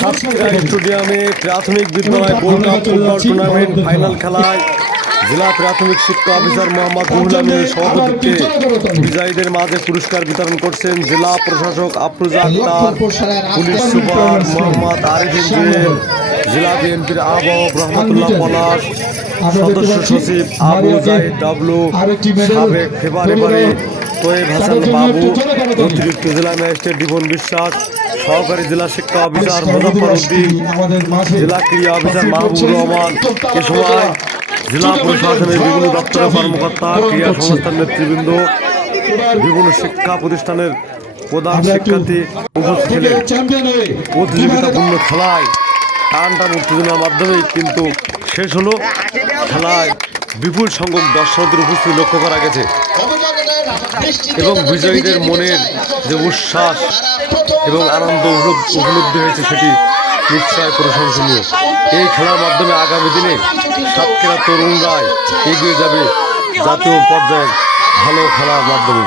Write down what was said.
সাতক্ষীরা স্টেডিয়ামে প্রাথমিক বিদ্যালয় gold cup football tournament final খেলায় জেলা প্রাথমিক শিক্ষা অফিসার মোহাম্মদ রুহুল আমিনের সভাপতিত্বে বিজয়ীদের মাঝে পুরস্কার বিতরণ করছেন জেলা প্রশাসক আফরোজা আক্তার, পুলিশ সুপার মোহাম্মদ আরিফিন জুয়েল, জেলা বিএনপির আহ্বায়ক রহমতুল্লাহ পলাশ, সদস্য সচিব আবু জাহিদ ডাবলু, সাবেক ফেব্রুয়ারি তোয়েব হাসান বাবু, অতিরিক্ত জেলা ম্যাজিস্ট্রেট দীপন বিশ্বাস, সহকারী জেলা শিক্ষা অফিসার মুজাফফর উদ্দিন, জেলা ক্রীড়া অফিসার মাহবুবুর রহমান। এ সময় জেলা প্রশাসনের বিভিন্ন দপ্তরের কর্মকর্তা, ক্রীড়া সংস্থার নেতৃবৃন্দ, বিভিন্ন শিক্ষা প্রতিষ্ঠানের প্রধান শিক্ষার্থী উপস্থিত ছিলেন। প্রতিযোগিতাপূর্ণ খেলায় টান টান উত্তেজনার মাধ্যমেই কিন্তু শেষ হলো। খেলায় বিপুল সংখ্যক দর্শকদের উপস্থিতি লক্ষ্য করা গেছে এবং বিজয়ীদের মনের যে উচ্ছ্বাস এবং আনন্দ উপলব্ধি হয়েছে সেটি নিশ্চয় প্রশংসনীয়। এই খেলার মাধ্যমে আগামী দিনে সাতক্ষীরা তরুণরাই এগিয়ে যাবে জাতীয় পর্যায়ে ভালো খেলার মাধ্যমে।